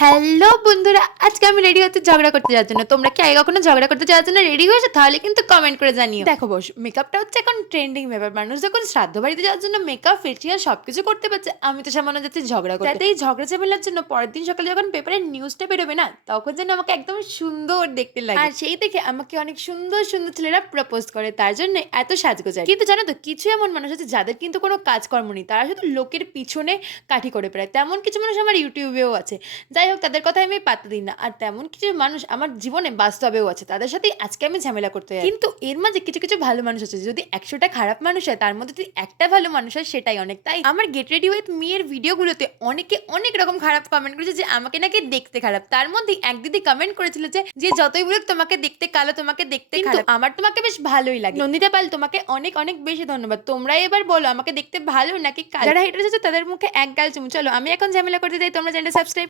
Hello বন্ধুরা, আজকে আমি রেডি হতে ঝগড়া করতে যাওয়ার জন্য। তোমরা কি আগে কখনো ঝগড়া করতে যাওয়ার জন্য রেডি হয়েছো? তাহলে কিন্তু কমেন্ট করে জানিও। দেখো বস, মেকআপটা হচ্ছে এখন ট্রেন্ডিং ব্যাপার। মানুষ যখন শ্রাদ্ধ বাড়িতে যাওয়ার জন্য মেকআপ, ফেসিয়াল সবকিছু করতে পারছে, আমি তো সামান্য যাচ্ছি ঝগড়া করতে। যাতে এই ঝগড়া ঝামেলার জন্য পরের দিন সকালে যখন পেপারের নিউজটা বেরোবে না, তখন যেন আমাকে একদম সুন্দর দেখতে লাগে। আর সেই দেখে আমাকে অনেক সুন্দর সুন্দর ছেলেরা প্রপোজ করে, তার জন্য এত সাজগোজ। কিন্তু জানো তো, কিছু এমন মানুষ আছে যাদের কিন্তু কোনো কাজকর্ম নেই, তারা শুধু লোকের পিছনে কাঠি করে বেড়ায়। তেমন কিছু মানুষ আমার ইউটিউবেও আছে। যাই হোক, তাদের কথা আমি পাত্তা দিই না। আর তেমন কিছু মানুষ আমার জীবনে বাস্তবেও আছে, তাদের সাথেই আজকে আমি ঝামেলা করতে যাই। কিন্তু এর মাঝে কিছু কিছু ভালো মানুষ আছে। যদি 100টা খারাপ মানুষ হয়, তার মধ্যে যদি একটা ভালো মানুষ হয়, সেটাই অনেক। তাই আমার গেট রেডি উইথ মি এর ভিডিওগুলোতে অনেকে অনেক রকম খারাপ কমেন্ট করেছে যে আমাকে নাকি দেখতে খারাপ। তার মধ্যে এক দিদি কমেন্ট করেছিল যে যে যতই বলুক তোমাকে দেখতে কালো, তোমাকে দেখতে খারাপ, আমার তোমাকে বেশ ভালোই লাগে। নন্দিতা পাল, তোমাকে অনেক অনেক বেশি ধন্যবাদ। তোমরাই এবার বলো আমাকে দেখতে ভালো নাকি কালো। যারা হেটার আছে তাদের মুখে এক গাল চুমু। চলো আমি এখন ঝামেলা করতে যাই, তোমরা চ্যানেলটা সাবস্ক্রাইব